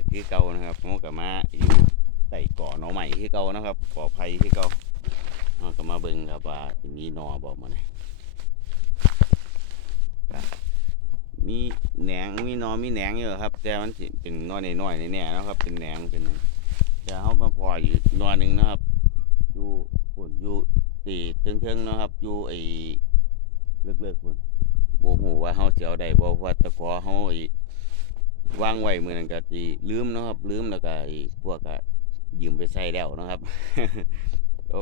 ก็คือเก่านะครับเขาก็มาอยู่ใส่ก่อหน่อใหม่คือเก่านะครับก่อไผ่คือเก่าเราก็มาเบิ่งครับว่ามีหนอบอกมาเนี่ยมีแหนงมีนอมีแหนงอยู่ครับ แต่มันเป็นนอนน้อยๆแน่ๆนะครับ เป็นแหนงเป็นจะเขามาพออยู่นอหนึ่งนะครับ อยู่ฝุ่นอยู่ตีเทิงๆนะครับ อยู่ไอ้เลิกๆฝุ่นโบหูว่าเขาเสียวได้บ่เพราะว่าตะกอเขาไอ้ วางไว้มือนั้นก็สิลืมนะครับ ลืมแล้วก็พวกก็ยืมไปใส่แล้วนะครับ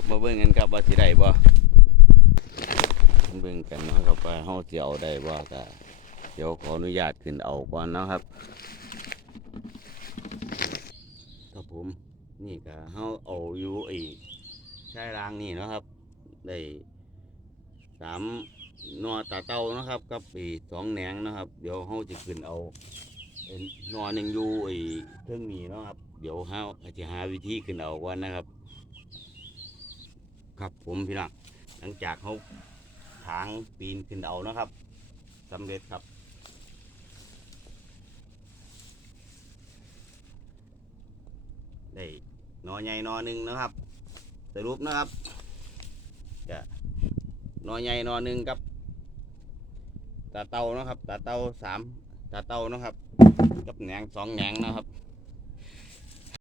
มาเบิ่งกันครับว่าสิได้บ่เบิ่งกันนะครับว่าเขาสิเอาได้บ่ก็เดี๋ยวขออนุญาตขึ้นเอาก่อนนะครับครับผมนี่ก็เขาเอาอยู่ไอ้ใช่รางนี่นะครับ ได้สามนอตาเต้านะครับ กับอีสองแหนงนะครับ เดี๋ยวเขาจะขึ้นเอา นหนอหนึ่งอยู่ไอ้เครื่องนี้เนาะครับ เดี๋ยวเขาจะหาวิธีขึ้นเอาก่อนนะครับ ครับผมพี่น้องหลังจากเขาทางปีนขึ้นเอานะครับสำเร็จครับได้นอใหญ่นอหนึ่งนะครับ สรุปนะครับจะนอใหญ่นอหนึ่งกับตาเตานะครับตาเตาสาม ตาเต้านะครับกับแหนงสองแหนงนะครับ